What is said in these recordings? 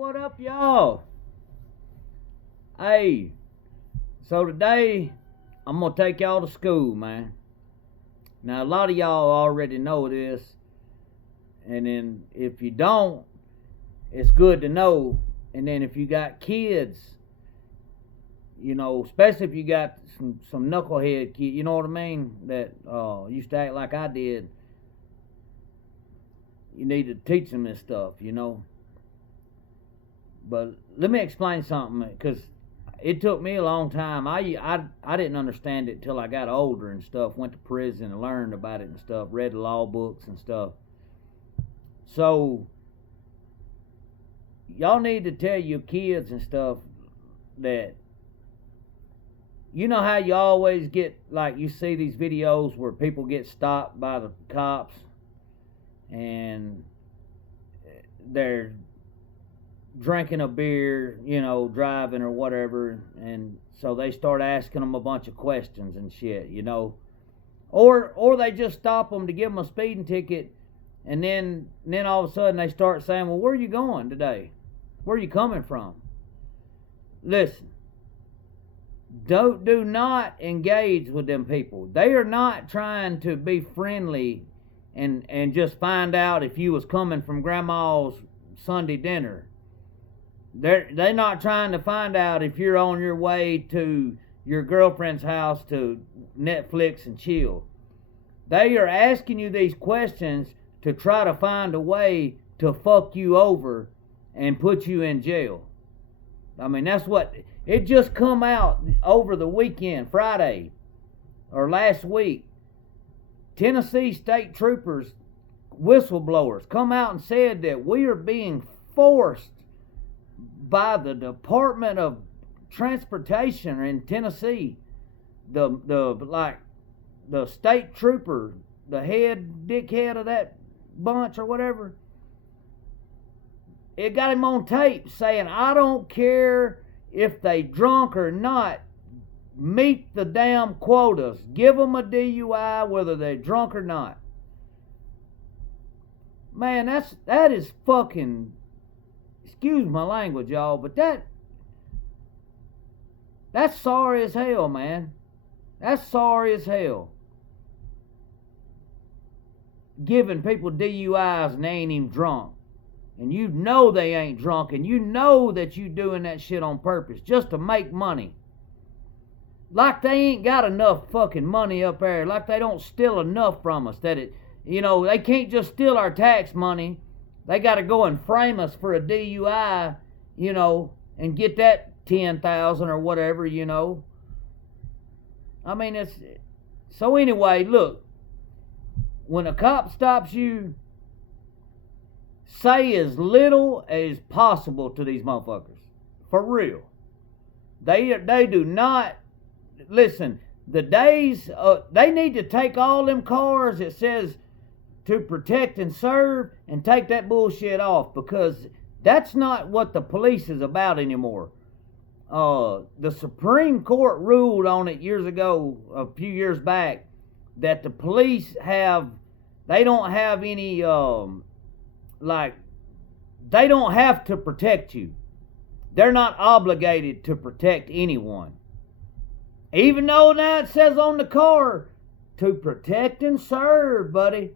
What up, y'all? Hey, so today I'm gonna take y'all to school, man. Now, a lot of y'all already know this, and then if you don't, it's good to know. And then if you got kids, especially if you got some knucklehead kid, you know what I mean, that used to act like I did, you need to teach them this stuff. But let me explain something, because it took me a long time. I didn't understand it till I got older and stuff. Went to prison and learned about it and stuff. Read the law books and stuff. So y'all need to tell your kids and stuff that, you know how you always get, like, you see these videos where people get stopped by the cops and they're drinking a beer, driving or whatever, and so they start asking them a bunch of questions and shit, or they just stop them to give them a speeding ticket, and then all of a sudden they start saying, well, where are you going today? Where are you coming from? Listen, do not engage with them people. They are not trying to be friendly and just find out if you was coming from grandma's Sunday dinner. They're not trying to find out if you're on your way to your girlfriend's house to Netflix and chill. They are asking you these questions to try to find a way to fuck you over and put you in jail. I mean, that's what it just come out over the weekend, Friday or last week. Tennessee state troopers, whistleblowers, come out and said that we are being forced by the Department of Transportation in Tennessee, the state trooper, the dickhead of that bunch or whatever. It got him on tape saying, I don't care if they drunk or not, meet the damn quotas. Give them a DUI whether they're drunk or not. Man, that is fucking, excuse my language, y'all, but that's sorry as hell, man. That's sorry as hell. Giving people DUIs and they ain't even drunk. And you know they ain't drunk, and you know that you doing that shit on purpose just to make money. Like they ain't got enough fucking money up there. Like they don't steal enough from us that they can't just steal our tax money. They got to go and frame us for a DUI, and get that 10,000 or whatever, I mean, it's so anyway. Look, when a cop stops you, say as little as possible to these motherfuckers. For real. They do not listen. The days they need to take all them cars that says to protect and serve and take that bullshit off, because that's not what the police is about anymore. The Supreme Court ruled on it years ago, a few years back, that the police they don't have any they don't have to protect you. They're not obligated to protect anyone. Even though now it says on the car, to protect and serve, buddy.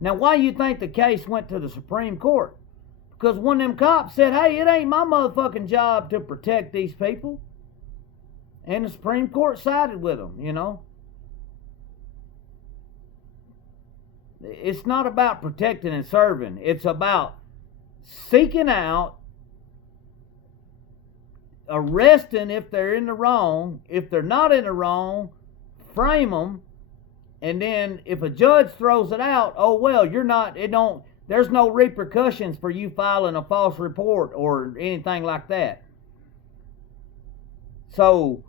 Now, why you think the case went to the Supreme Court? Because one of them cops said, hey, it ain't my motherfucking job to protect these people. And the Supreme Court sided with them, It's not about protecting and serving. It's about seeking out, arresting if they're in the wrong. If they're not in the wrong, frame them. And then if a judge throws it out, oh well, there's no repercussions for you filing a false report or anything like that. So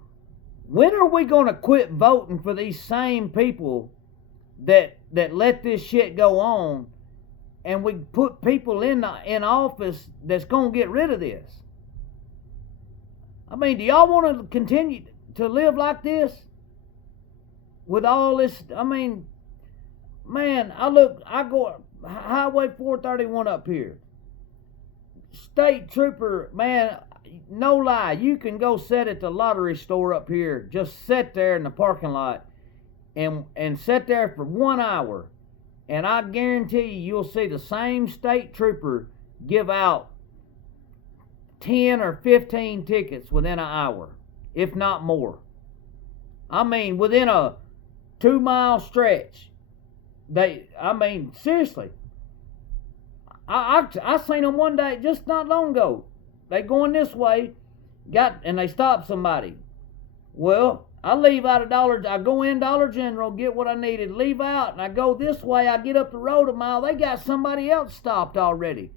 when are we going to quit voting for these same people that let this shit go on, and we put people in office that's going to get rid of this? I mean, do y'all want to continue to live like this? With all this, I mean, man, Highway 431 up here. State trooper, man, no lie, you can go sit at the lottery store up here. Just sit there in the parking lot and sit there for 1 hour. And I guarantee you'll see the same state trooper give out 10 or 15 tickets within an hour, if not more. I mean, within a 2-mile stretch. Seriously. I seen them one day just not long ago. They going this way, and they stop somebody. Well, I leave out I go in Dollar General, get what I needed, leave out, and I go this way. I get up the road a mile. They got somebody else stopped already,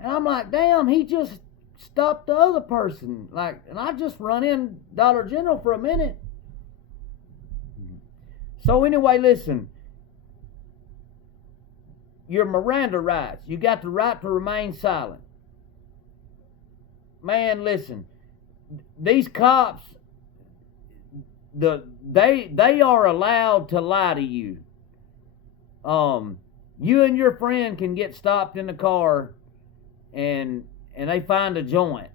and I'm like, damn, he just stopped the other person. And I just run in Dollar General for a minute. So anyway, listen. Your Miranda rights. You got the right to remain silent. Man, listen. These cops, they are allowed to lie to you. You and your friend can get stopped in the car, and they find a joint,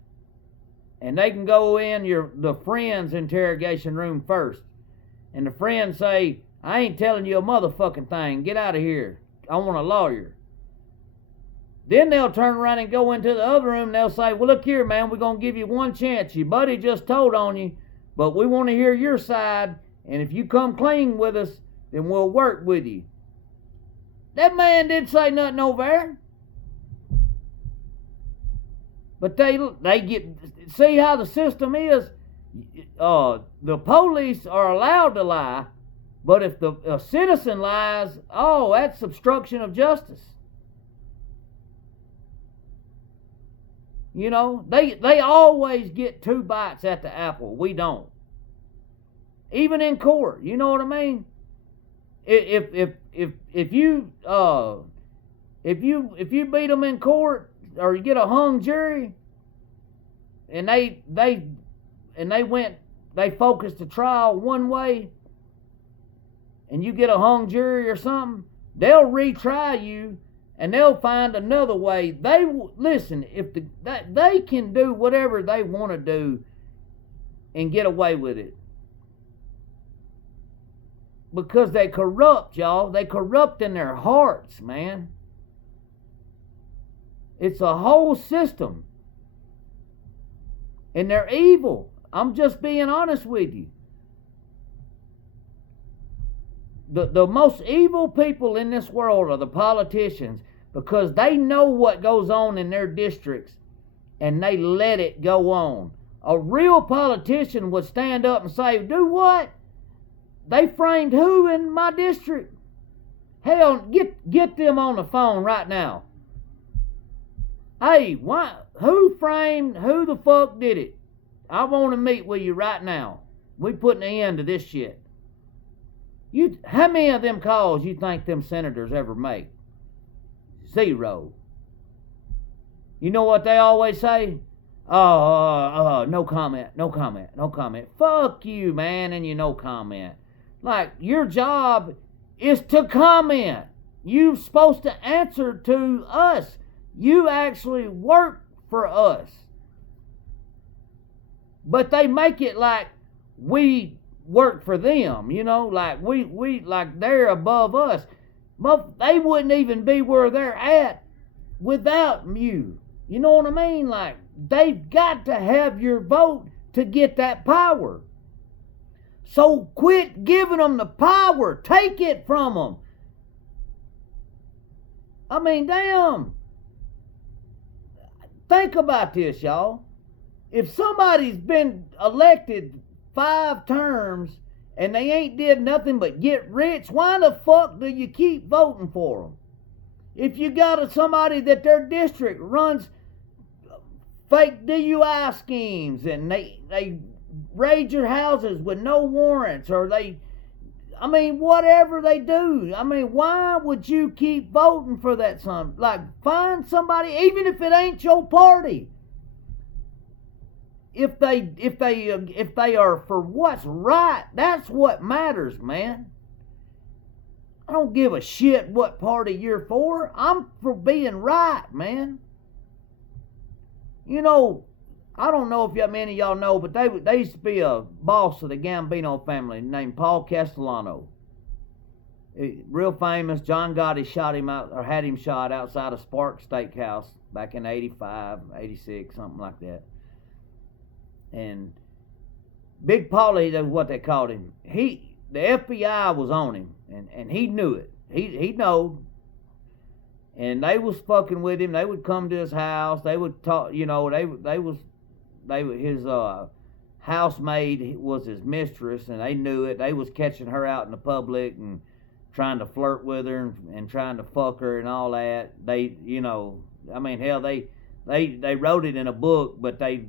and they can go in the friend's interrogation room first, and the friend say, I ain't telling you a motherfucking thing. Get out of here. I want a lawyer. Then they'll turn around and go into the other room and they'll say, well, look here, man, we're going to give you one chance. Your buddy just told on you, but we want to hear your side, and if you come clean with us, then we'll work with you. That man didn't say nothing over there. But they get, see how the system is? The police are allowed to lie, but if a citizen lies, that's obstruction of justice. You know, they always get 2 bites at the apple. We don't. Even in court, you know what I mean? If you beat them in court, or you get a hung jury, and they focused the trial one way, and you get a hung jury or something, they'll retry you, and they'll find another way. Listen, they can do whatever they want to do and get away with it. Because they corrupt, y'all. They corrupt in their hearts, man. It's a whole system. And they're evil. I'm just being honest with you. The most evil people in this world are the politicians, because they know what goes on in their districts and they let it go on. A real politician would stand up and say, do what? They framed who in my district? Hell, get them on the phone right now. Hey, who the fuck did it? I want to meet with you right now. We putting an end to this shit. How many of them calls you think them senators ever make? 0. You know what they always say? No comment, no comment, no comment. Fuck you, man, and you no comment. Like, your job is to comment. You're supposed to answer to us. You actually work for us. But they make it like we work for them, you know, like we like they're above us. But they wouldn't even be where they're at without you. You know what I mean? Like, they've got to have your vote to get that power. So quit giving them the power. Take it from them. I mean, damn. Think about this, y'all. If somebody's been elected 5 terms and they ain't did nothing but get rich, why the fuck do you keep voting for them? If you got somebody that their district runs fake DUI schemes and they raid your houses with no warrants, or whatever they do, why would you keep voting for that son? Like, find somebody, even if it ain't your party. If they are for what's right, that's what matters, man. I don't give a shit what party you're for. I'm for being right, man. You know, I don't know if many of y'all know, but they used to be a boss of the Gambino family named Paul Castellano. Real famous. John Gotti shot him out, or had him shot outside of Spark Steakhouse back in 85, 86, something like that. And Big Paulie, that's what they called him. The FBI was on him, and he knew it. He knowed. And they was fucking with him. They would come to his house. They would talk. You know, his housemaid was his mistress, and they knew it. They was catching her out in the public and trying to flirt with her and trying to fuck her and all that. They, you know, I mean, hell, they wrote it in a book, but they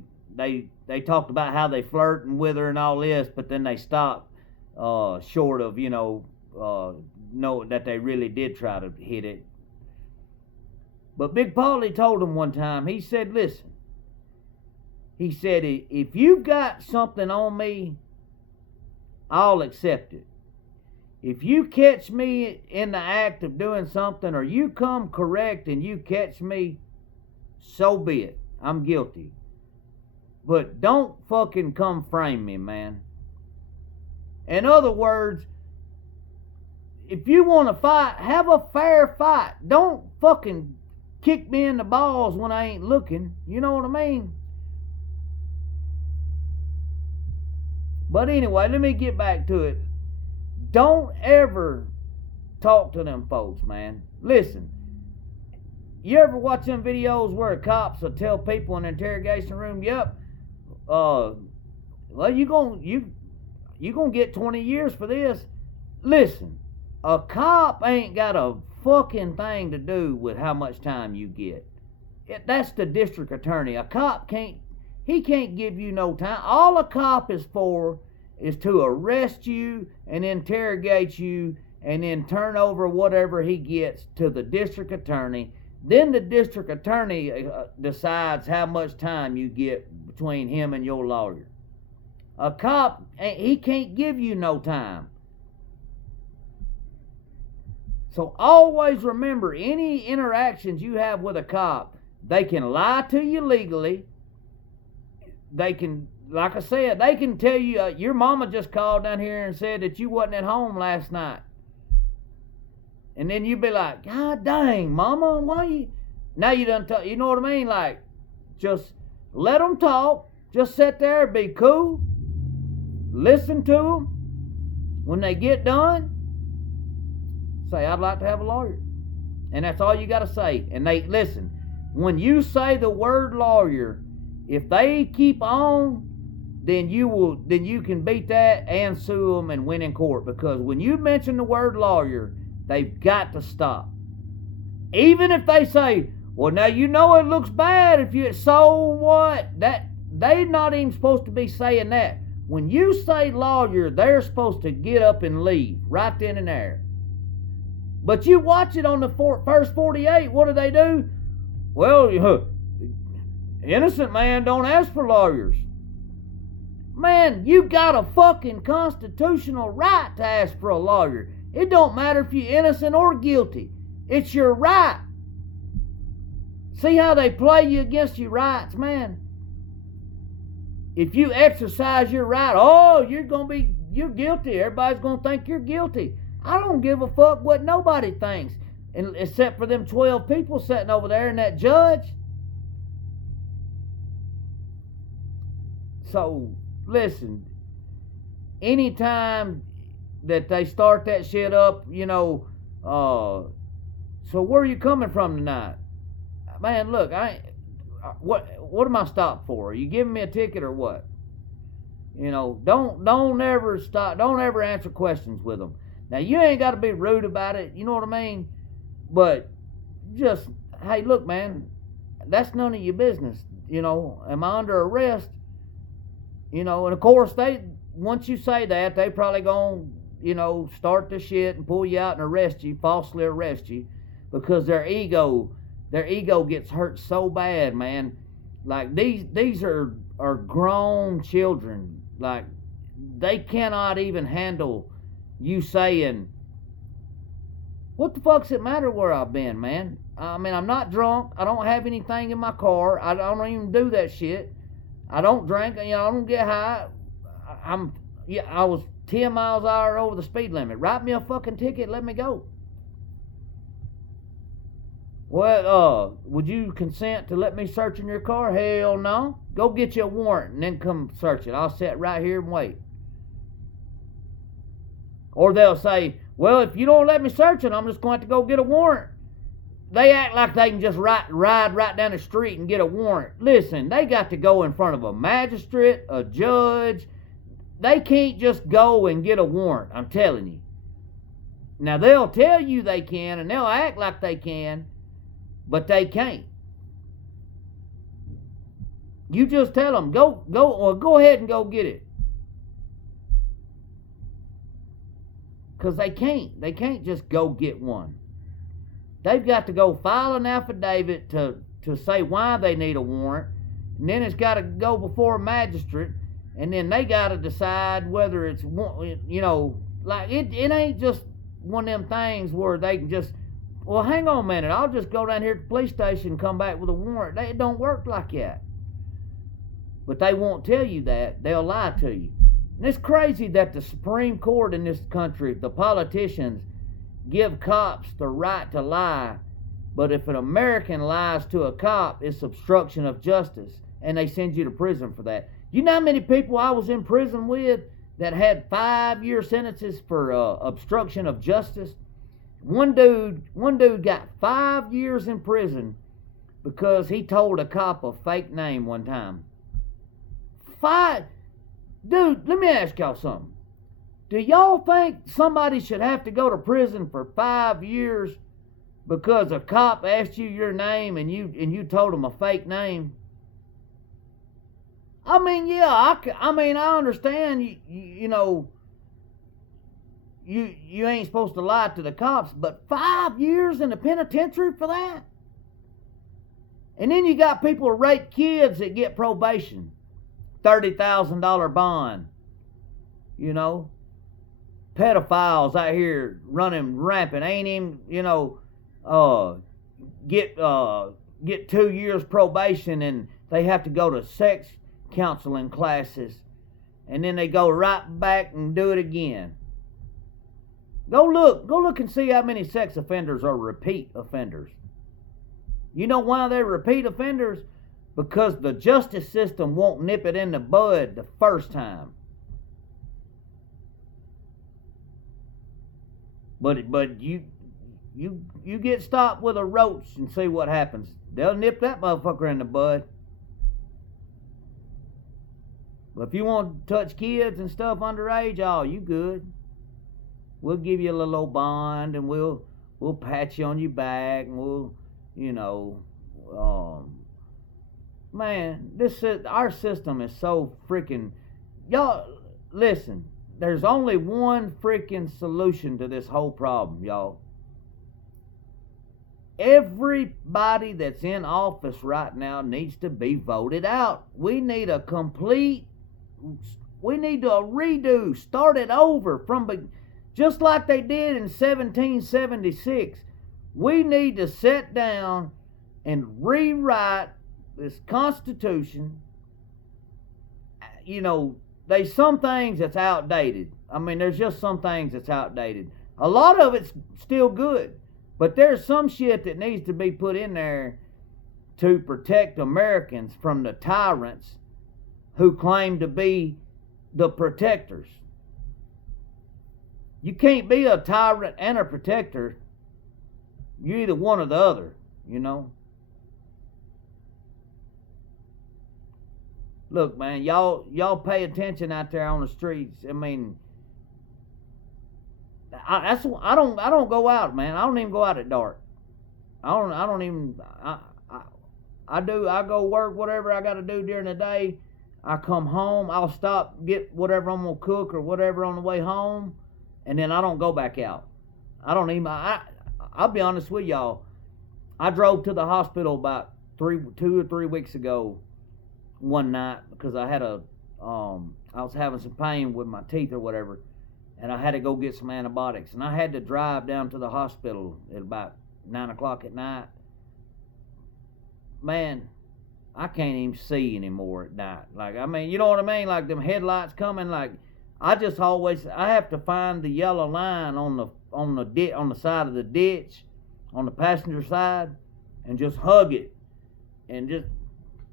talked about how they flirting with her and all this, but then they stopped short of, you know that they really did try to hit it. But Big Paulie told him one time, he said, listen, he said, if you've got something on me, I'll accept it. If you catch me in the act of doing something, or you come correct and you catch me, so be it. I'm guilty. But don't fucking come frame me, man. In other words, if you want to fight, have a fair fight. Don't fucking kick me in the balls when I ain't looking. You know what I mean? But anyway, let me get back to it. Don't ever talk to them folks, man. Listen, you ever watch them videos where cops will tell people in the interrogation room, yep, well, you gonna get 20 years for this. Listen, a cop ain't got a fucking thing to do with how much time you get. That's the district attorney. A cop can't give you no time. All a cop is for is to arrest you and interrogate you and then turn over whatever he gets to the district attorney. Then the district attorney decides how much time you get between him and your lawyer. A cop, he can't give you no time. So always remember, any interactions you have with a cop, they can lie to you legally. They can, like I said, they can tell you, your mama just called down here and said that you wasn't at home last night. And then you be like, God dang, mama, why you... Now you done talk, you know what I mean? Like, just let them talk. Just sit there, be cool. Listen to them. When they get done, say, I'd like to have a lawyer. And that's all you got to say. And they, listen, when you say the word lawyer, if they keep on, then you can beat that and sue them and win in court. Because when you mention the word lawyer, they've got to stop. Even if they say, well, now you know it looks bad if you, so what? That they're not even supposed to be saying that. When you say lawyer, they're supposed to get up and leave right then and there. But you watch it on the first 48, what do? Well, innocent man don't ask for lawyers. Man, you got a fucking constitutional right to ask for a lawyer. It don't matter if you're innocent or guilty. It's your right. See how they play you against your rights, man? If you exercise your right, oh, you're guilty. Everybody's going to think you're guilty. I don't give a fuck what nobody thinks, except for them 12 people sitting over there and that judge. So, listen, anytime that they start that shit up, so where are you coming from tonight? Man, look, what am I stopped for? Are you giving me a ticket or what? Don't ever stop. Don't ever answer questions with them. Now, you ain't got to be rude about it. You know what I mean? But just, hey, look, man, that's none of your business. Am I under arrest? And of course, once you say that, they probably gonna, start the shit and pull you out and arrest you, falsely arrest you, because their ego gets hurt so bad, man. Like, these are grown children. Like, they cannot even handle you saying, What the fuck's it matter where I've been, man? I mean, I'm not drunk. I don't have anything in my car. I don't even do that shit. I don't drink. I don't get high. I was 10 miles an hour over the speed limit. Write me a fucking ticket. Let me go. Well, would you consent to let me search in your car? Hell no. Go get you a warrant and then come search it. I'll sit right here and wait. Or they'll say, well, if you don't let me search it, I'm just going to go get a warrant. They act like they can just ride right down the street and get a warrant. Listen, they got to go in front of a magistrate, a judge. They can't just go and get a warrant, I'm telling you. Now, they'll tell you they can, and they'll act like they can, but they can't. You just tell them, go ahead and go get it. Because they can't. They can't just go get one. They've got to go file an affidavit to say why they need a warrant. And then it's got to go before a magistrate. And then they got to decide whether it's, like it ain't just one of them things where they can just, well, hang on a minute. I'll just go down here to the police station and come back with a warrant. It don't work like that. But they won't tell you that. They'll lie to you. And it's crazy that the Supreme Court in this country, the politicians, give cops the right to lie. But if an American lies to a cop, it's obstruction of justice. And they send you to prison for that. You know how many people I was in prison with that had 5-year sentences for obstruction of justice? One dude got 5 years in prison because he told a cop a fake name one time. Dude, let me ask y'all something. Do y'all think somebody should have to go to prison for 5 years because a cop asked you your name and you told him a fake name? I mean, yeah, I understand you ain't supposed to lie to the cops, but 5 years in the penitentiary for that? And then you got people who rape kids that get probation. $30,000 bond. Pedophiles out here running rampant. Ain't even, get 2 years probation and they have to go to sex counseling classes. And then they go right back and do it again. Go look and see how many sex offenders are repeat offenders. You know why they're repeat offenders? Because the justice system won't nip it in the bud the first time. But you get stopped with a roach and see what happens. They'll nip that motherfucker in the bud. But if you want to touch kids and stuff underage, oh, you good. We'll give you a little old bond and we'll pat you on your back and we'll, man, our system is so freaking... Y'all, listen, there's only one freaking solution to this whole problem, y'all. Everybody that's in office right now needs to be voted out. We need to redo, start it over just like they did in 1776. We need to sit down and rewrite this Constitution. There's some things that's outdated. I mean, there's just some things that's outdated. A lot of it's still good, but there's some shit that needs to be put in there to protect Americans from the tyrants who claim to be the protectors. You can't be a tyrant and a protector. You're either one or the other, Look, man, y'all pay attention out there on the streets. I mean, I don't go out, man. I don't even go out at dark. I go work whatever I got to do during the day. I come home. I'll stop, get whatever I'm gonna cook or whatever on the way home, and then I don't go back out. I'll be honest with y'all. I drove to the hospital about 2 or 3 weeks ago one night because I had I was having some pain with my teeth or whatever, and I had to go get some antibiotics, and I had to drive down to the hospital at about 9 o'clock at night. Man, I can't even see anymore at night. Like, I mean, you know what I mean? Like them headlights coming. Like, I have to find the yellow line on the side of the ditch, on the passenger side, and just hug it, and just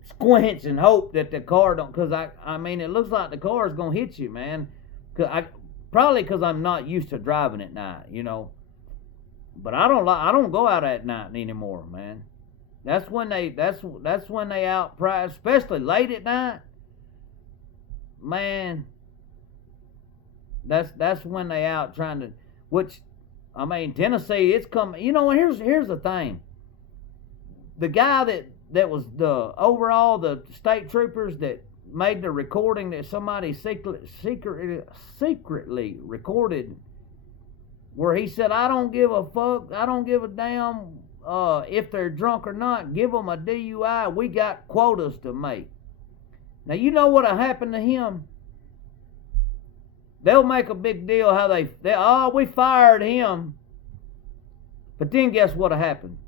squinch and hope that the car don't. Cause I mean, it looks like the car is gonna hit you, man. Probably because I'm not used to driving at night, you know. But I don't go out at night anymore, man. That's when they out price, especially late at night. Man, that's when they out trying to. Which, I mean, Tennessee, it's coming. You know, and here's the thing. The guy that was the state troopers that made the recording that somebody secretly recorded, where he said, "I don't give a fuck. I don't give a damn." If they're drunk or not, give them a DUI. We got quotas to make. Now, you know what'll happen to him? They'll make a big deal how we fired him. But then guess what'll happen?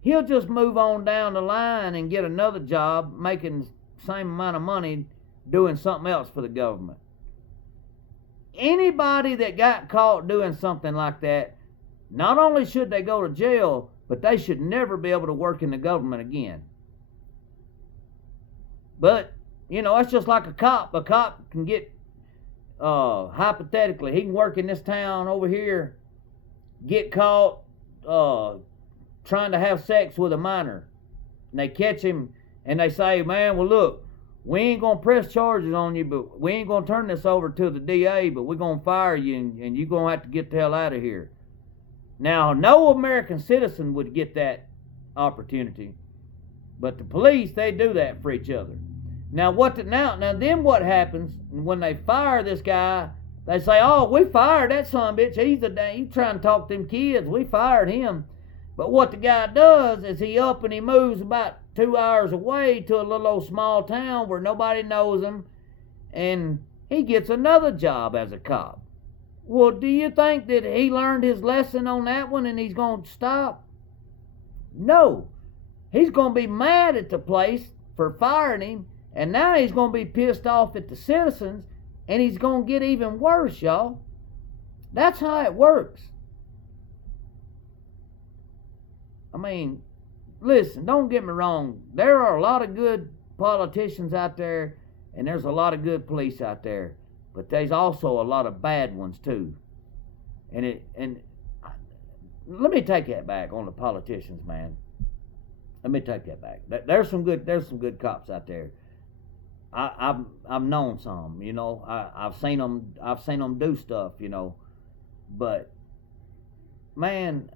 He'll just move on down the line and get another job making the same amount of money doing something else for the government. Anybody that got caught doing something like that, not only should they go to jail, but they should never be able to work in the government again. But, you know, it's just like a cop. A cop can get, hypothetically, he can work in this town over here, get caught trying to have sex with a minor. And they catch him and they say, man, well, look, we ain't going to press charges on you, but we ain't going to turn this over to the DA, but we're going to fire you and you're going to have to get the hell out of here. Now, no American citizen would get that opportunity, but the police, they do that for each other. Now, then what happens when they fire this guy? They say, "Oh, we fired that son of a bitch. He's trying to talk to them kids. We fired him." But what the guy does is he up and he moves about 2 hours away to a little old small town where nobody knows him, and he gets another job as a cop. Well, do you think that he learned his lesson on that one and he's going to stop? No. He's going to be mad at the place for firing him, and now he's going to be pissed off at the citizens, and he's going to get even worse, y'all. That's how it works. I mean, listen, don't get me wrong. There are a lot of good politicians out there, and there's a lot of good police out there. But there's also a lot of bad ones too. And let me take that back on the politicians, man. Let me take that back. There's some good cops out there. I've known some, you know. I've seen them do stuff, you know. But man,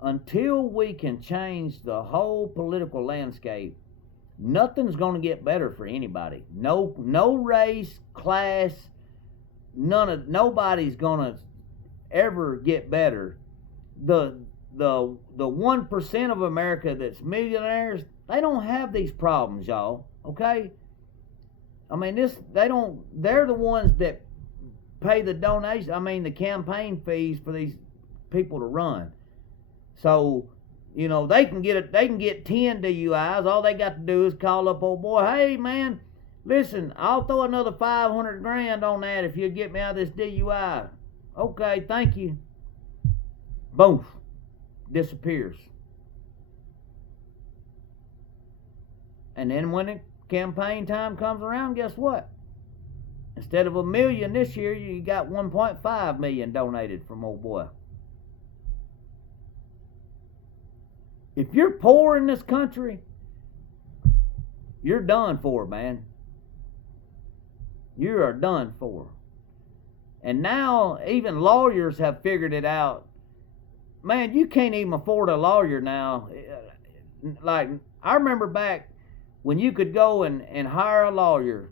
until we can change the whole political landscape, nothing's going to get better for anybody. No race, class, nobody's going to ever get better. The 1% of America that's millionaires, they don't have these problems, y'all. Okay? I mean, they're the ones that pay the campaign fees for these people to run. So, you know, they can get 10 DUIs. All they got to do is call up old boy. Hey, man, listen, I'll throw another $500,000 on that if you get me out of this DUI. Okay, thank you. Boom, disappears. And then when the campaign time comes around, guess what? Instead of $1 million this year, you got 1.5 million donated from old boy. If you're poor in this country, you're done for, man. You are done for. And now even lawyers have figured it out. Man, you can't even afford a lawyer now. Like, I remember back when you could go and hire a lawyer,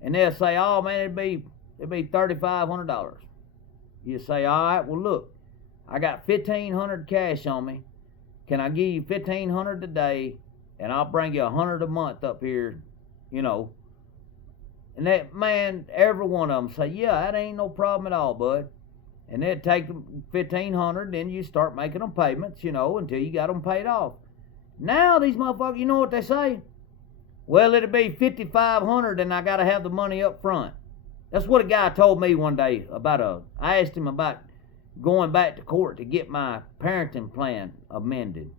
and they'll say, "Oh man, it'd be $3,500." You say, "All right, well look, I got $1,500 cash on me. Can I give you $1,500 today, and I'll bring you $100 a month up here, you know, And that man, every one of them say, yeah, that ain't no problem at all, bud. And they'd take them $1,500, then you start making them payments, until you got them paid off. Now these motherfuckers, you know what they say? Well, it'll be $5,500, and I got to have the money up front. That's what a guy told me one day I asked him about going back to court to get my parenting plan amended.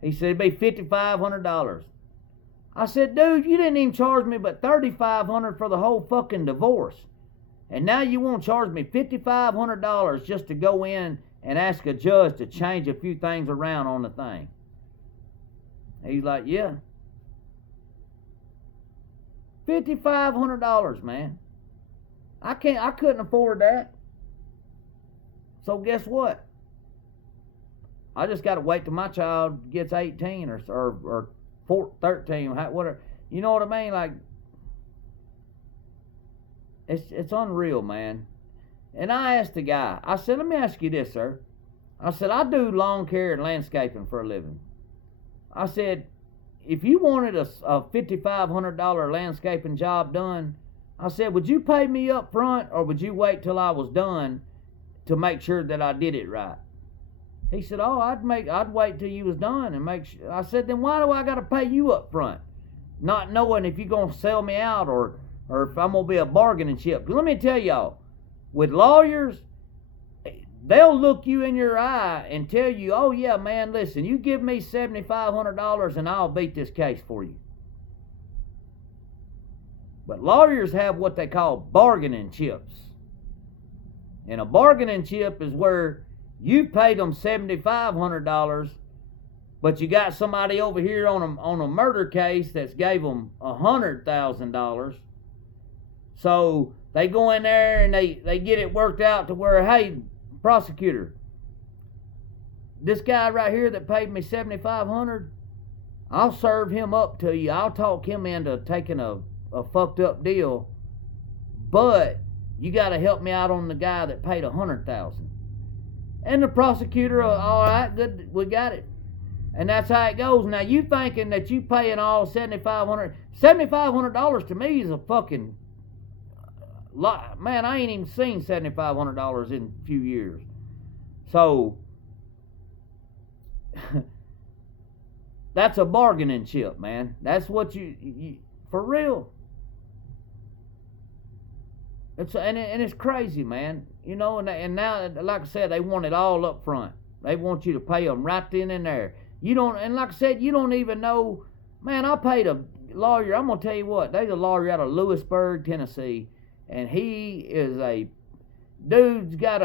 He said it'd be $5,500. I said, dude, you didn't even charge me but $3,500 for the whole fucking divorce. And now you want to charge me $5,500 just to go in and ask a judge to change a few things around on the thing. He's like, yeah. $5,500, man. I couldn't afford that. So guess what? I just got to wait till my child gets 18 or 13, whatever. You know what I mean? Like, it's unreal, man. And I asked the guy, I said, let me ask you this, sir. I said, I do lawn care and landscaping for a living. I said, if you wanted a $5,500 landscaping job done, I said, would you pay me up front or would you wait till I was done to make sure that I did it right? He said, oh, I'd wait till you was done and make sure. I said, then why do I got to pay you up front? Not knowing if you're going to sell me out or if I'm going to be a bargaining chip. Because let me tell y'all, with lawyers, they'll look you in your eye and tell you, oh, yeah, man, listen, you give me $7,500 and I'll beat this case for you. But lawyers have what they call bargaining chips. And a bargaining chip is where you paid them $7,500, but you got somebody over here on a murder case that's gave them $100,000. So they go in there and they get it worked out to where, hey, prosecutor, this guy right here that paid me $7,500, I'll serve him up to you. I'll talk him into taking a fucked up deal, but you got to help me out on the guy that paid $100,000. And the prosecutor, all right, good, we got it. And that's how it goes. Now you thinking that you paying all $7,500 to me is a fucking lot. Man, I ain't even seen $7,500 in a few years. So that's a bargaining chip, man. That's what you for real. And it's crazy, man. And now, like I said, they want it all up front. They want you to pay them right then and there. And like I said, you don't even know. Man, I paid a lawyer. I'm gonna tell you what. There's a lawyer out of Lewisburg, Tennessee, and he is a dude's got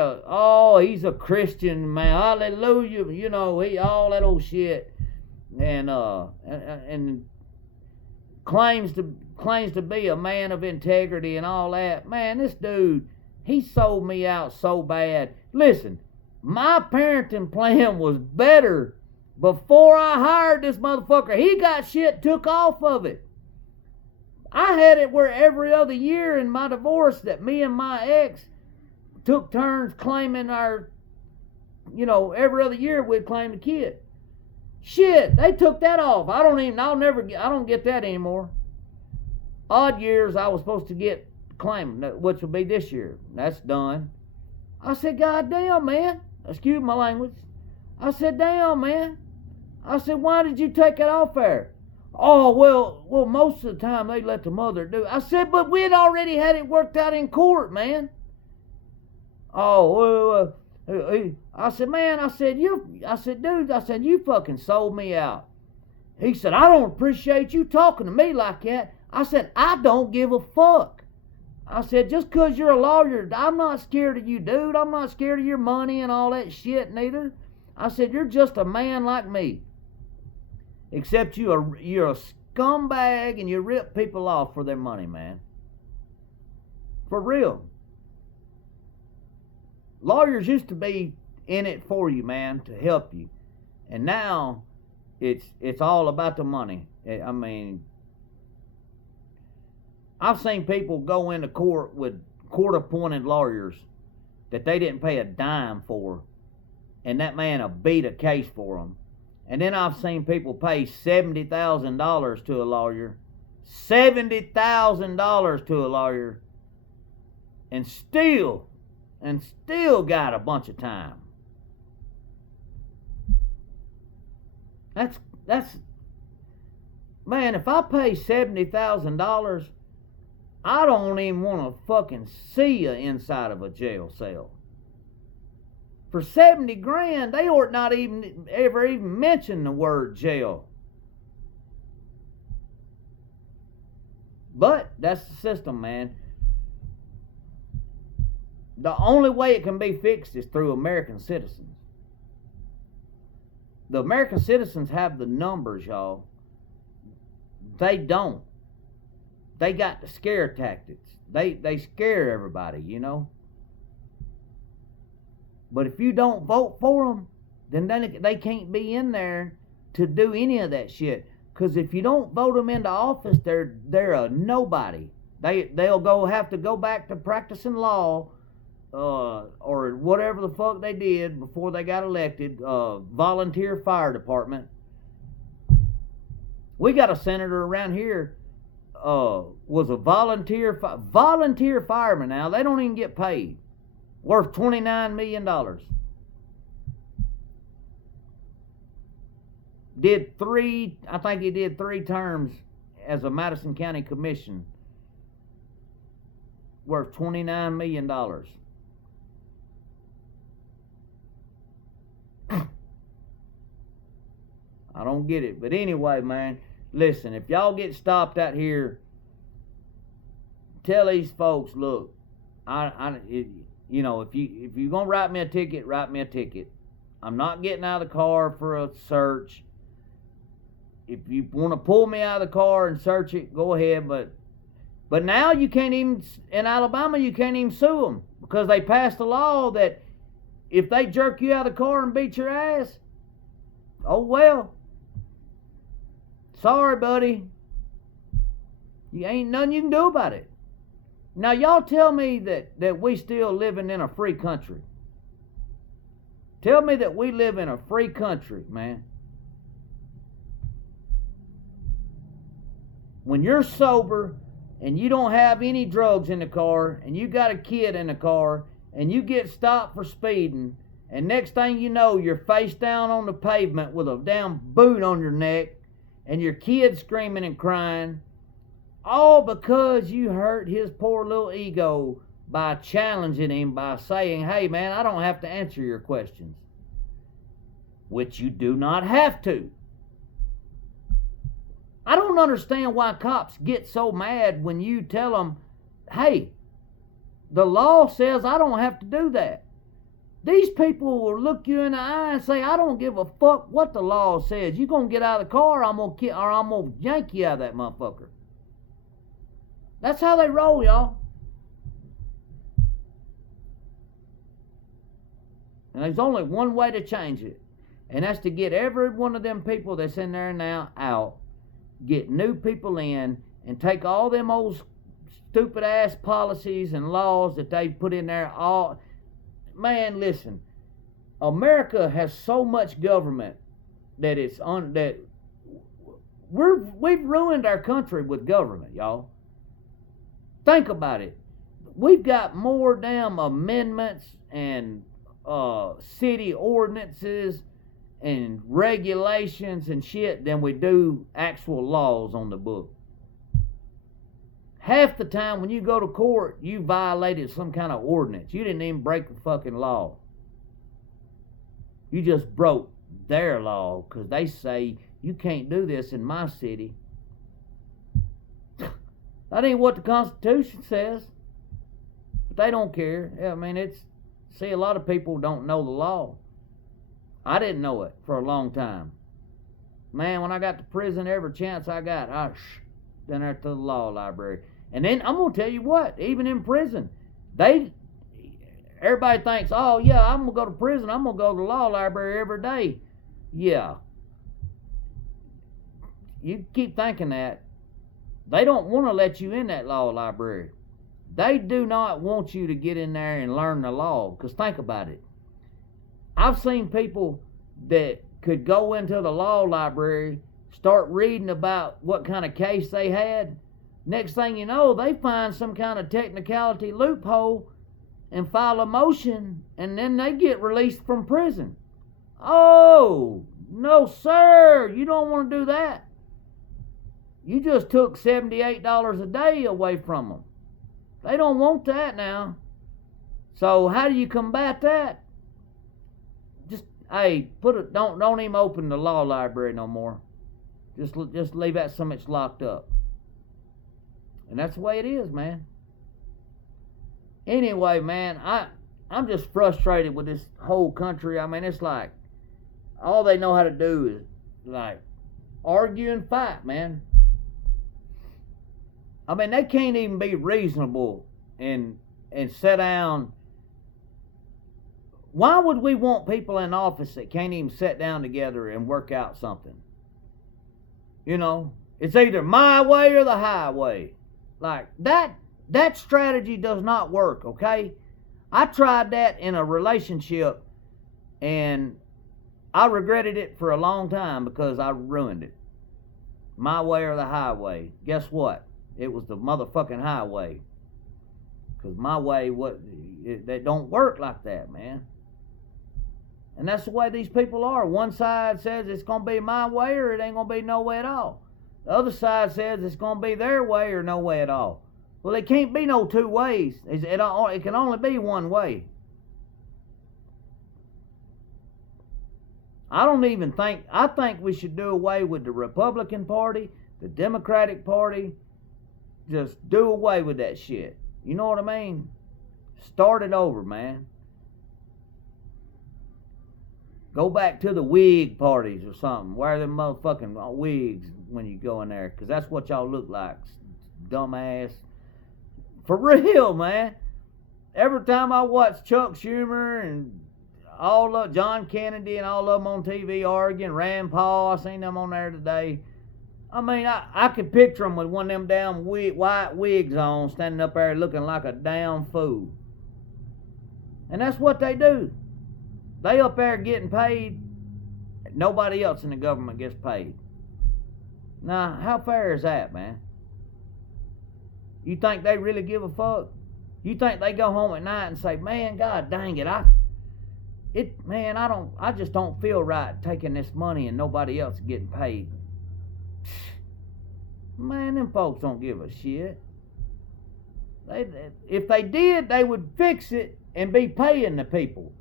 he's a Christian, man. Hallelujah. He all that old shit, and claims to be a man of integrity and all that. Man, this dude, he sold me out so bad. Listen, my parenting plan was better before I hired this motherfucker. He got shit took off of it. I had it where every other year in my divorce that me and my ex took turns claiming every other year we'd claim the kid. Shit, they took that off. I don't get that anymore. Odd years I was supposed to get claim, which will be this year. That's done. I said, God damn, man. Excuse my language. I said, damn, man. I said, why did you take it off there? Oh, well, most of the time they let the mother do it. I said, but we had already had it worked out in court, man. Oh, well, I said, man, dude, you fucking sold me out. He said, I don't appreciate you talking to me like that. I said, I don't give a fuck. I said, just because you're a lawyer, I'm not scared of you, dude. I'm not scared of your money and all that shit, neither. I said, you're just a man like me. Except you're a scumbag and you rip people off for their money, man. For real. Lawyers used to be in it for you, man, to help you. And now it's all about the money. I mean, I've seen people go into court with court-appointed lawyers that they didn't pay a dime for, and that man will beat a case for them. And then I've seen people pay $70,000 to a lawyer, $70,000 to a lawyer and still got a bunch of time. That's man, if I pay $70,000, I don't even want to fucking see you inside of a jail cell. For 70 grand, they ought not even ever even mention the word jail. But that's the system, man. The only way it can be fixed is through American citizens. The American citizens have the numbers, y'all. They don't. They got the scare tactics. They scare everybody, you know. But if you don't vote for them, then they can't be in there to do any of that shit. Because if you don't vote them into office, they're a nobody. They'll have to go back to practicing law, or whatever the fuck they did before they got elected. Volunteer fire department. We got a senator around here. Was a volunteer fireman. Now they don't even get paid. Worth $29 million. I think he did 3 terms as a Madison County Commission. Worth $29 million. I don't get it. But anyway, man, listen, if y'all get stopped out here, tell these folks, look, you know, if you're gonna write me a ticket, write me a ticket. I'm not getting out of the car for a search. If you want to pull me out of the car and search it, go ahead. But now you can't even, in Alabama, you can't even sue them because they passed a law that if they jerk you out of the car and beat your ass, oh well. Sorry, buddy. You ain't nothing you can do about it. Now, y'all tell me that we still living in a free country. Tell me that we live in a free country, man. When you're sober and you don't have any drugs in the car and you got a kid in the car and you get stopped for speeding, and next thing you know, you're face down on the pavement with a damn boot on your neck and your kid screaming and crying, all because you hurt his poor little ego by challenging him by saying, hey man, I don't have to answer your questions. Which you do not have to. I don't understand why cops get so mad when you tell them, hey, the law says I don't have to do that. These people will look you in the eye and say, I don't give a fuck what the law says. You're going to get out of the car or I'm going to yank you out of that motherfucker. That's how they roll, y'all. And there's only one way to change it. And that's to get every one of them people that's in there now out. Get new people in and take all them old stupid ass policies and laws that they put in there. Man, listen. America has so much government that we've ruined our country with government, y'all. Think about it. We've got more damn amendments and city ordinances and regulations and shit than we do actual laws on the book. Half the time when you go to court, you violated some kind of ordinance. You didn't even break the fucking law. You just broke their law because they say you can't do this in my city. That ain't what the Constitution says. But they don't care. I mean, a lot of people don't know the law. I didn't know it for a long time. Man, when I got to prison, every chance I got, I down there to the law library. And then I'm going to tell you what, even in prison, everybody thinks, oh yeah, I'm going to go to prison, I'm going to go to the law library every day. Yeah. You keep thinking that. They don't want to let you in that law library. They do not want you to get in there and learn the law. Because think about it. I've seen people that could go into the law library, start reading about what kind of case they had. Next thing you know, they find some kind of technicality loophole and file a motion, and then they get released from prison. Oh, no, sir, you don't want to do that. You just took $78 a day away from them. They don't want that now. So how do you combat that? Just, hey, don't even open the law library no more. Just leave that so much locked up. And that's the way it is, man. Anyway, man, I'm just frustrated with this whole country. I mean, it's like all they know how to do is like argue and fight, man. I mean, they can't even be reasonable and sit down. Why would we want people in office that can't even sit down together and work out something? You know, it's either my way or the highway. Like, that strategy does not work, okay? I tried that in a relationship, and I regretted it for a long time because I ruined it. My way or the highway. Guess what? It was the motherfucking highway. Because my way, that don't work like that, man. And that's the way these people are. One side says it's going to be my way or it ain't going to be no way at all. The other side says it's going to be their way or no way at all. Well, it can't be no two ways. It can only be one way. I think we should do away with the Republican Party, the Democratic Party. Just do away with that shit. You know what I mean? Start it over, man. Go back to the wig parties or something. Wear them motherfucking wigs when you go in there. Because that's what y'all look like. Dumbass. For real, man. Every time I watch Chuck Schumer and all of John Kennedy and all of them on TV arguing, Rand Paul, I seen them on there today. I mean, I could picture them with one of them damn white wigs on, standing up there looking like a damn fool. And that's what they do. They up there getting paid. Nobody else in the government gets paid. Now, how fair is that, man? You think they really give a fuck? You think they go home at night and say, man, God dang it, I just don't feel right taking this money and nobody else getting paid. Man, them folks don't give a shit. If they did, they would fix it and be paying the people.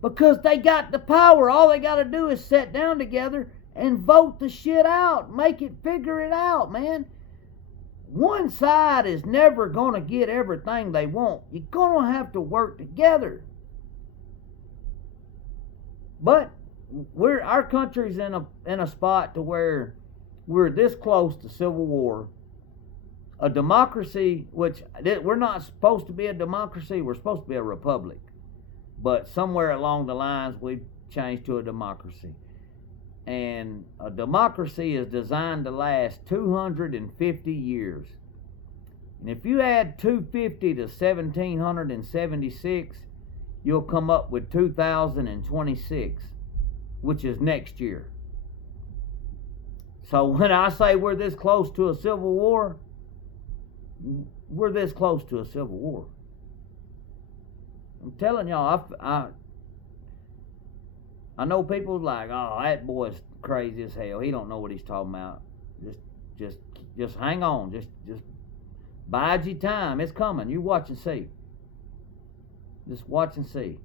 Because they got the power. All they got to do is sit down together and vote the shit out. Figure it out, man. One side is never going to get everything they want. You're going to have to work together. But our country's in a spot to where we're this close to civil war. A democracy, which we're not supposed to be a democracy, we're supposed to be a republic. But somewhere along the lines, we've changed to a democracy. And a democracy is designed to last 250 years. And if you add 250 to 1776, you'll come up with 2026, which is next year. So when I say we're this close to a civil war, we're this close to a civil war. I'm telling y'all, I know people like, oh, that boy's crazy as hell. He don't know what he's talking about. Just hang on. Just bide your time. It's coming. You watch and see. Just watch and see.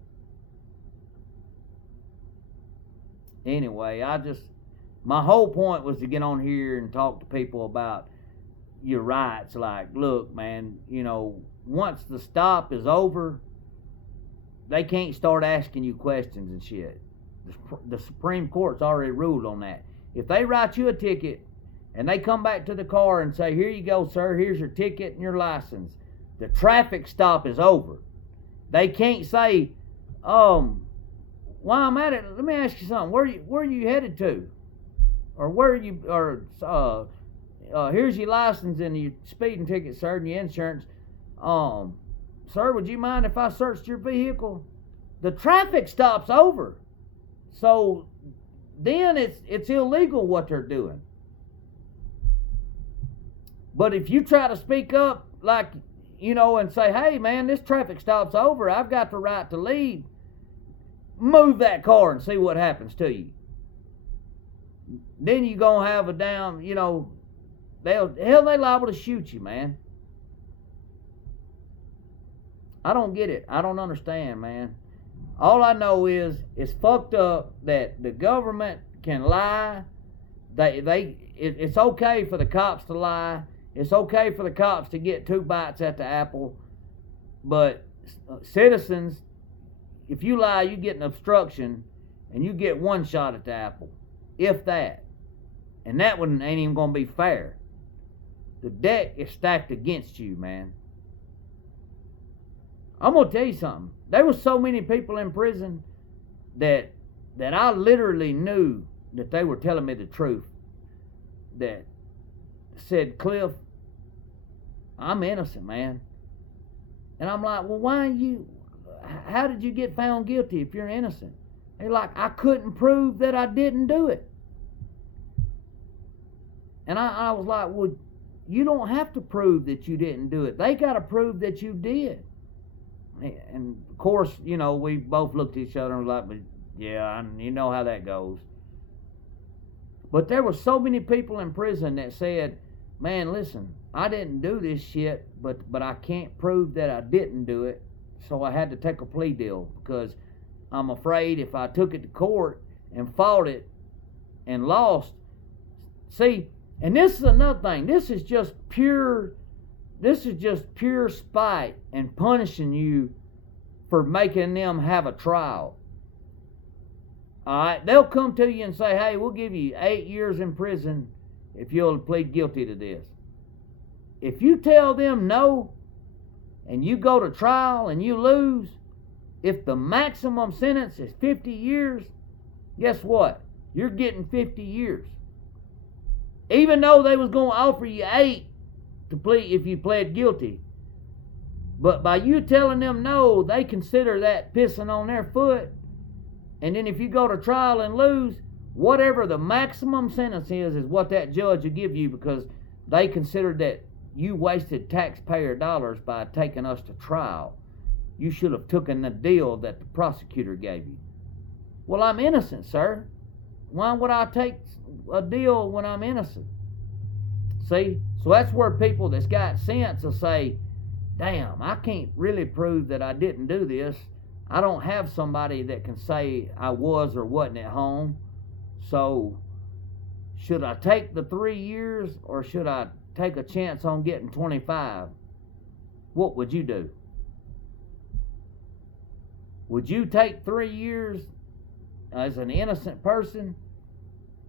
Anyway, my whole point was to get on here and talk to people about your rights. Like, look, man, once the stop is over, they can't start asking you questions and shit. The Supreme Court's already ruled on that. If they write you a ticket and they come back to the car and say, here you go, sir, here's your ticket and your license, the traffic stop is over. They can't say, while I'm at it, let me ask you something. Where are you headed to? Or here's your license and your speeding ticket, sir, and your insurance. Sir, would you mind if I searched your vehicle? The traffic stop's over. So then it's illegal what they're doing. But if you try to speak up, like, and say, hey, man, this traffic stop's over, I've got the right to leave, move that car and see what happens to you. Then you're going to have a damn, they liable to shoot you, man. I don't get it. I don't understand, man. All I know is it's fucked up that the government can lie. It's okay for the cops to lie. It's okay for the cops to get 2 bites at the apple. But citizens, if you lie, you get an obstruction and you get 1 shot at the apple, if that. And that one ain't even going to be fair. The deck is stacked against you, man. I'm going to tell you something. There were so many people in prison that I literally knew that they were telling me the truth. That said, Cliff, I'm innocent, man. And I'm like, well, how did you get found guilty if you're innocent? They're like, I couldn't prove that I didn't do it. And I was like, well, you don't have to prove that you didn't do it. They got to prove that you did. And of course, we both looked at each other and was like, yeah, you know how that goes. But there were so many people in prison that said, man, listen, I didn't do this shit, but I can't prove that I didn't do it, so I had to take a plea deal because I'm afraid if I took it to court and fought it and lost. See, and this is another thing. This is just pure spite and punishing you for making them have a trial. Alright, they'll come to you and say, hey, we'll give you 8 years in prison if you'll plead guilty to this. If you tell them no, and you go to trial and you lose, if the maximum sentence is 50 years, guess what? You're getting 50 years. Even though they was going to offer you 8 to plead if you pled guilty. But by you telling them no, they consider that pissing on their foot. And then if you go to trial and lose, whatever the maximum sentence is what that judge will give you, because they consider that you wasted taxpayer dollars by taking us to trial. You should have taken the deal that the prosecutor gave you. Well, I'm innocent, sir. Why would I take a deal when I'm innocent? See? So that's where people that's got sense will say, damn, I can't really prove that I didn't do this. I don't have somebody that can say I was or wasn't at home. So should I take the 3 years or should I take a chance on getting 25? What would you do? Would you take 3 years as an innocent person?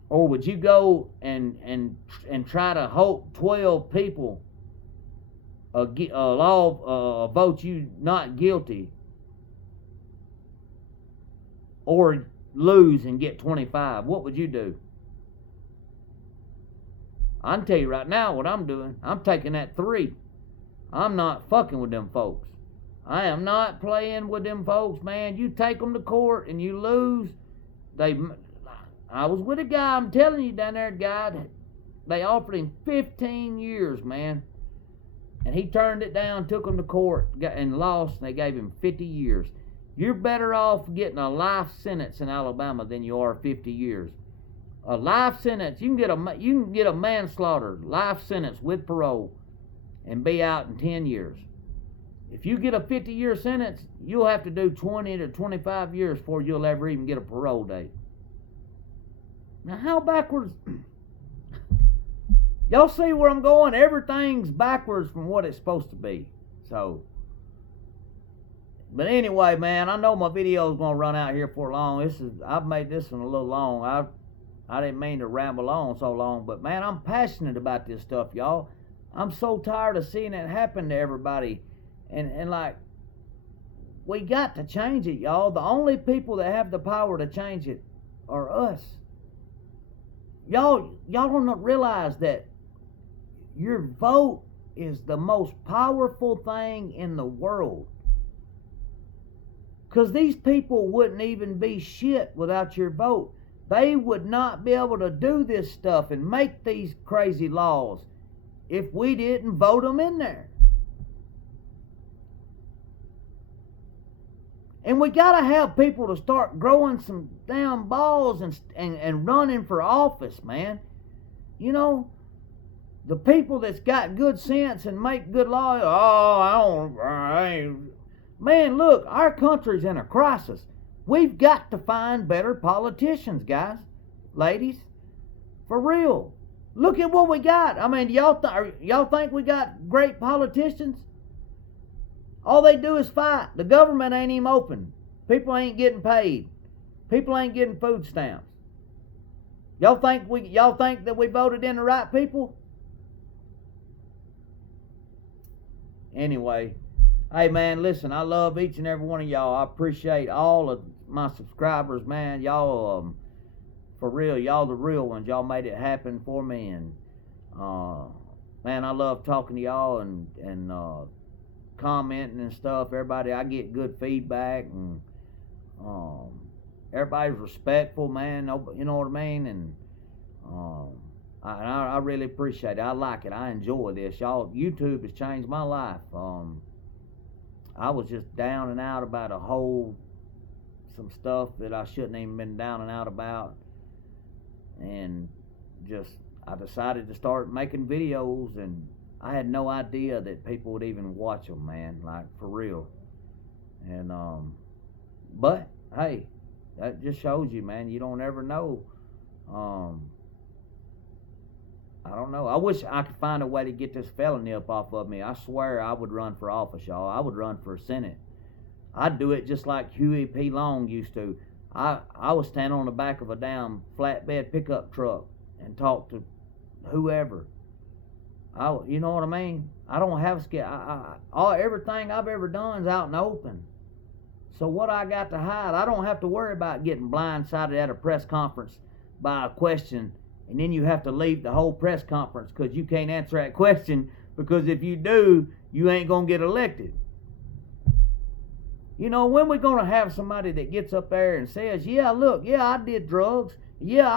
Or would you go and try to hope 12 people vote you not guilty, or lose and get 25? What would you do? I can tell you right now what I'm doing. I'm taking that 3. I'm not fucking with them folks. I am not playing with them folks, man. You take them to court and you lose. I was with a guy, I'm telling you, down there, guy. They offered him 15 years, man. And he turned it down, took him to court, and lost, and they gave him 50 years. You're better off getting a life sentence in Alabama than you are 50 years. A life sentence, you can get a manslaughter life sentence with parole and be out in 10 years. If you get a 50-year sentence, you'll have to do 20 to 25 years before you'll ever even get a parole date. Now, how backwards? Y'all see where I'm going? Everything's backwards from what it's supposed to be. So, but anyway, man, I know my video's gonna run out here for long. I've made this one a little long. I didn't mean to ramble on so long, but man, I'm passionate about this stuff, y'all. I'm so tired of seeing it happen to everybody, and like, we got to change it, y'all. The only people that have the power to change it are us. Y'all don't realize that your vote is the most powerful thing in the world. Because these people wouldn't even be shit without your vote. They would not be able to do this stuff and make these crazy laws if we didn't vote them in there. And we got to have people to start growing some damn balls and running for office, man. You know, the people that's got good sense and make good law, man, look, our country's in a crisis. We've got to find better politicians, guys, ladies, for real. Look at what we got. I mean, y'all think we got great politicians? All they do is fight. The government ain't even open. People ain't getting paid. People ain't getting food stamps. Y'all think that we voted in the right people? Anyway, hey man, listen, I love each and every one of y'all. I appreciate all of my subscribers, man. Y'all, for real, y'all the real ones. Y'all made it happen for me, and man, I love talking to y'all and commenting and stuff. Everybody, I get good feedback, and everybody's respectful, man. You know what I mean? And I really appreciate it. I like it. I enjoy this. Y'all, YouTube has changed my life. I was just down and out about some stuff that I shouldn't even been down and out about, and I decided to start making videos, and I had no idea that people would even watch them, man, like for real. And but hey, that just shows you, man, you don't ever know. I don't know. I wish I could find a way to get this felony up off of me. I swear I would run for office, y'all. I would run for Senate. I'd do it just like Huey P. Long used to. I would stand on the back of a damn flatbed pickup truck and talk to whoever. You know what I mean? I don't have a scare. Everything I've ever done is out in the open. So what I got to hide? I don't have to worry about getting blindsided at a press conference by a question, and then you have to leave the whole press conference because you can't answer that question, because if you do, you ain't going to get elected. You know, when we going to have somebody that gets up there and says, yeah, look, yeah, I did drugs. Yeah,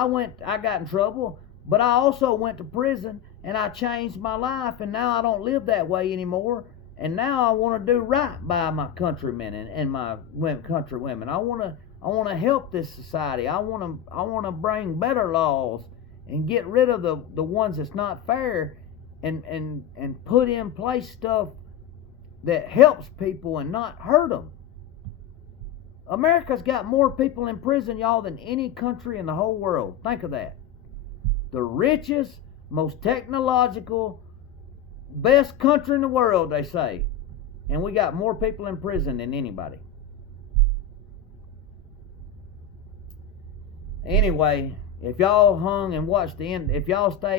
I got in trouble, but I also went to prison and I changed my life, and now I don't live that way anymore. And now I want to do right by my countrymen and my country women. I want to help this society. I want to bring better laws and get rid of the ones that's not fair, and put in place stuff that helps people and not hurt them. America's got more people in prison, y'all, than any country in the whole world. Think of that. The richest, most technological, best country in the world, they say. And we got more people in prison than anybody. Anyway, if y'all hung and watched the end, if y'all stayed